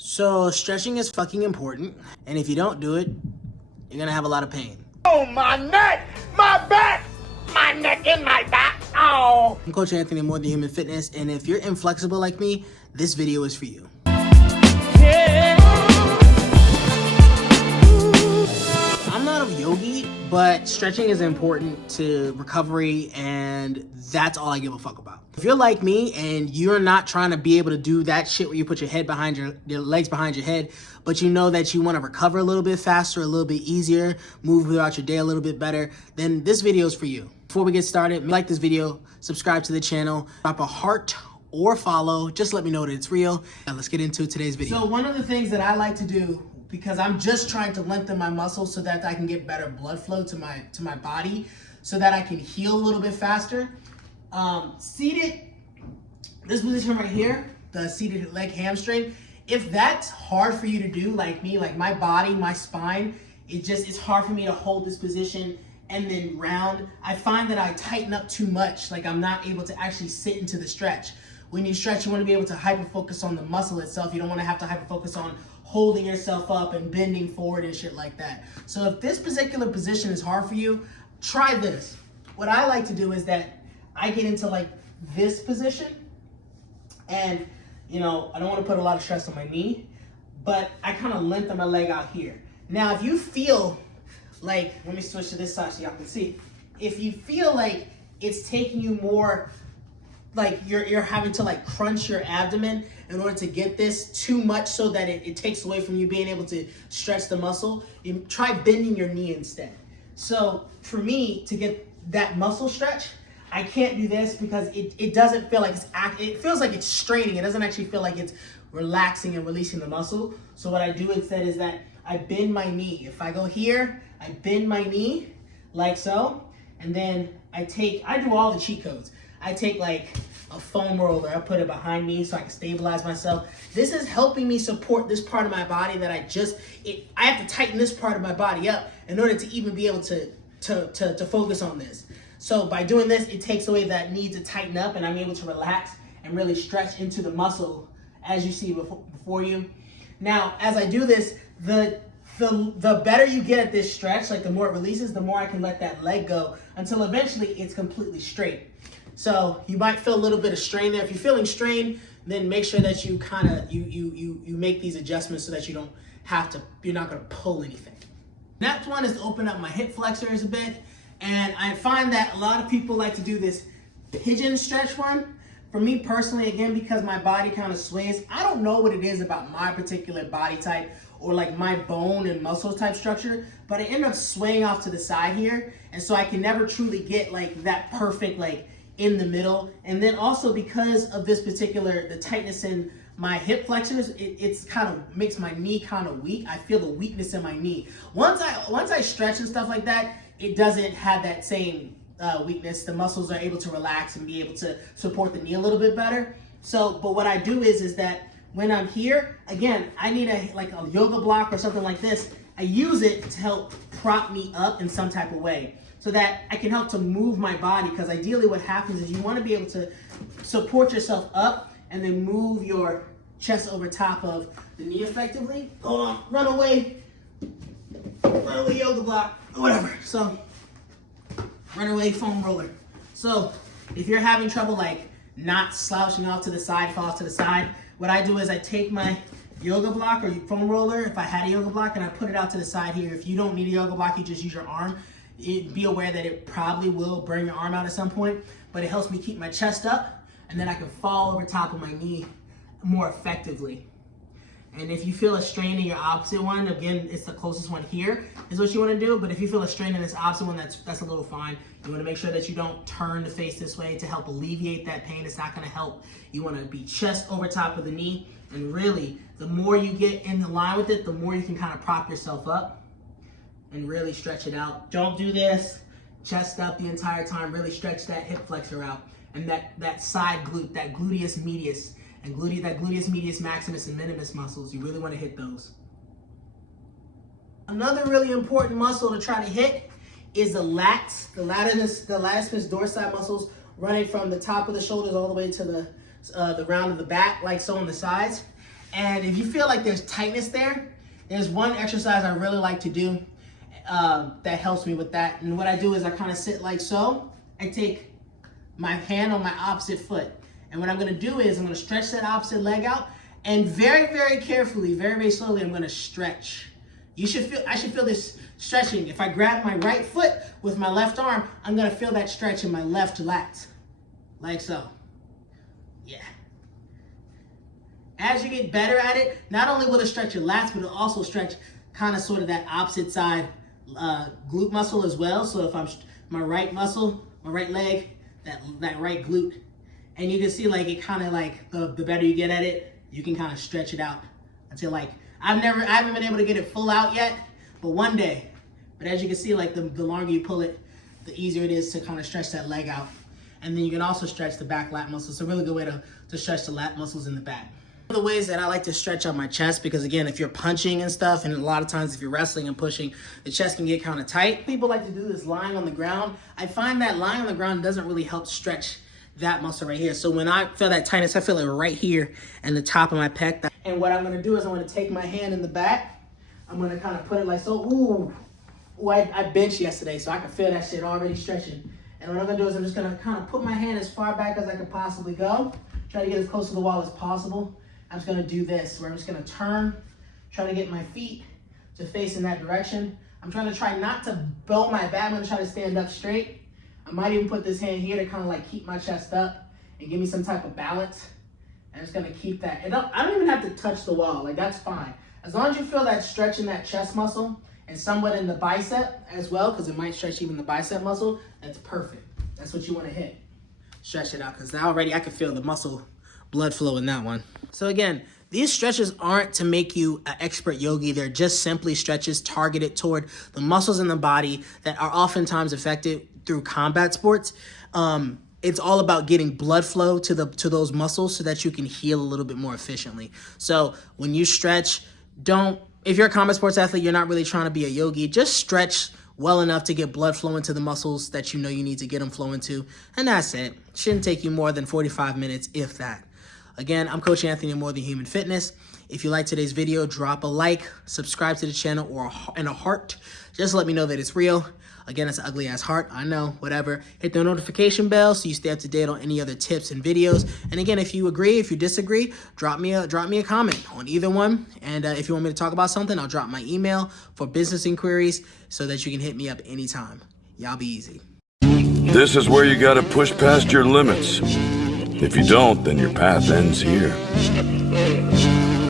So stretching is fucking important, and if you don't do it, you're gonna have a lot of pain. Oh, my neck, my back, my neck and my back. Oh. I'm Coach Anthony, More Than Human Fitness, and if you're inflexible like me, this video is for you. I'm not a yogi, but stretching is important to recovery, and that's all I give a fuck about. If you're like me and you're not trying to be able to do that shit where you put your head behind your legs behind your head, but you know that you want to recover a little bit faster, a little bit easier, move throughout your day a little bit better, then this video is for you. Before we get started, like this video, subscribe to the channel, drop a heart or follow, just let me know that it's real. Now let's get into today's video. So one of the things that I like to do, because I'm just trying to lengthen my muscles so that I can get better blood flow to my body, so that I can heal a little bit faster. Seated, this position right here, the seated leg hamstring, if that's hard for you to do like me, like my body, my spine, it's hard for me to hold this position and then round. I find that I tighten up too much, like I'm not able to actually sit into the stretch. When you stretch, you want to be able to hyper-focus on the muscle itself. You don't want to have to hyper-focus on holding yourself up and bending forward and shit like that. So if this particular position is hard for you, try this. What I like to do is that I get into like this position, and you know, I don't want to put a lot of stress on my knee, but I kind of lengthen my leg out here. Now, if you feel like, let me switch to this side so y'all can see. If you feel like it's taking you more, like you're having to like crunch your abdomen in order to get this too much so that it takes away from you being able to stretch the muscle, you try bending your knee instead. So for me, to get that muscle stretch, I can't do this because it doesn't feel like it feels like it's straining. It doesn't actually feel like it's relaxing and releasing the muscle. So what I do instead is that I bend my knee. If I go here, I bend my knee like so, and then I do all the cheat codes. I take like a foam roller, I put it behind me so I can stabilize myself. This is helping me support this part of my body that I have to tighten this part of my body up in order to even be able to focus on this. So by doing this, it takes away that need to tighten up, and I'm able to relax and really stretch into the muscle as you see before you. Now, as I do this, the better you get at this stretch, like the more it releases, the more I can let that leg go until eventually it's completely straight. So you might feel a little bit of strain there. If you're feeling strain, then make sure that you kind of, you make these adjustments so that you don't have to, you're not gonna pull anything. Next one is to open up my hip flexors a bit. And I find that a lot of people like to do this pigeon stretch one. For me personally, again, because my body kind of sways, I don't know what it is about my particular body type or like my bone and muscle type structure, but I end up swaying off to the side here. And so I can never truly get like that perfect, like in the middle. And then also because of this particular, the tightness in my hip flexors, it's kind of makes my knee kind of weak. I feel the weakness in my knee. Once I stretch and stuff like that, it doesn't have that same weakness. The muscles are able to relax and be able to support the knee a little bit better. So, but what I do is that when I'm here, again, I need like a yoga block or something like this. I use it to help prop me up in some type of way so that I can help to move my body, because ideally what happens is you want to be able to support yourself up and then move your chest over top of the knee effectively. Hold on, run away yoga block, or whatever. So, runaway foam roller. So, if you're having trouble like not slouching off to the side, fall off to the side, what I do is I take my yoga block or foam roller, if I had a yoga block, and I put it out to the side here. If you don't need a yoga block, you just use your arm. Be aware that it probably will burn your arm out at some point, but it helps me keep my chest up, and then I can fall over top of my knee more effectively. And if you feel a strain in your opposite one, again, it's the closest one here, is what you want to do. But if you feel a strain in this opposite one, that's a little fine. You want to make sure that you don't turn the face this way to help alleviate that pain. It's not going to help. You want to be chest over top of the knee. And really, the more you get in the line with it, the more you can kind of prop yourself up and really stretch it out. Don't do this chest up the entire time. Really stretch that hip flexor out. And that side glute, that gluteus medius, and that gluteus medius maximus and minimus muscles, you really want to hit those. Another really important muscle to try to hit is the lats, the latissimus dorsi muscles running from the top of the shoulders all the way to the round of the back, like so on the sides. And if you feel like there's tightness there, there's one exercise I really like to do that helps me with that. And what I do is I kind of sit like so. I take my hand on my opposite foot. And what I'm gonna do is I'm gonna stretch that opposite leg out, and very, very carefully, very, very slowly, I'm gonna stretch. I should feel this stretching. If I grab my right foot with my left arm, I'm gonna feel that stretch in my left lat, like so. Yeah. As you get better at it, not only will it stretch your lats, but it'll also stretch kind of sort of that opposite side glute muscle as well. So if I'm my right muscle, my right leg, that right glute, and you can see like it kind of like the better you get at it, you can kind of stretch it out until like I haven't been able to get it full out yet, but one day. But as you can see, like the longer you pull it, the easier it is to kind of stretch that leg out. And then you can also stretch the back lat muscles. It's a really good way to stretch the lat muscles in the back. One of the ways that I like to stretch out my chest, because again, if you're punching and stuff, and a lot of times if you're wrestling and pushing, the chest can get kind of tight. People like to do this lying on the ground. I find that lying on the ground doesn't really help stretch that muscle right here. So when I feel that tightness, I feel it right here and the top of my pec. And what I'm gonna do is I'm gonna take my hand in the back. I'm gonna kind of put it like so. Ooh, I benched yesterday, so I can feel that shit already stretching. And what I'm gonna do is I'm just gonna kind of put my hand as far back as I could possibly go. Try to get as close to the wall as possible. I'm just gonna do this, where I'm just gonna turn, try to get my feet to face in that direction. I'm trying to try not to bow my back. I'm gonna try to stand up straight. I might even put this hand here to kind of like keep my chest up and give me some type of balance. I'm just gonna keep that. And I don't even have to touch the wall, like that's fine. As long as you feel that stretch in that chest muscle and somewhat in the bicep as well, because it might stretch even the bicep muscle, that's perfect. That's what you wanna hit. Stretch it out, because now already I can feel the muscle blood flow in that one. So again, these stretches aren't to make you an expert yogi. They're just simply stretches targeted toward the muscles in the body that are oftentimes affected through combat sports. It's all about getting blood flow to those muscles so that you can heal a little bit more efficiently. So when you stretch, if you're a combat sports athlete, you're not really trying to be a yogi, just stretch well enough to get blood flow into the muscles that you know you need to get them flowing to. And that's it. Shouldn't take you more than 45 minutes, if that. Again, I'm Coach Anthony of More Than Human Fitness. If you liked today's video, drop a like, subscribe to the channel, and a heart. Just let me know that it's real. Again, it's an ugly ass heart, I know, whatever. Hit the notification bell so you stay up to date on any other tips and videos. And again, if you agree, if you disagree, drop me a comment on either one. And if you want me to talk about something, I'll drop my email for business inquiries so that you can hit me up anytime. Y'all be easy. This is where you gotta push past your limits. If you don't, then your path ends here.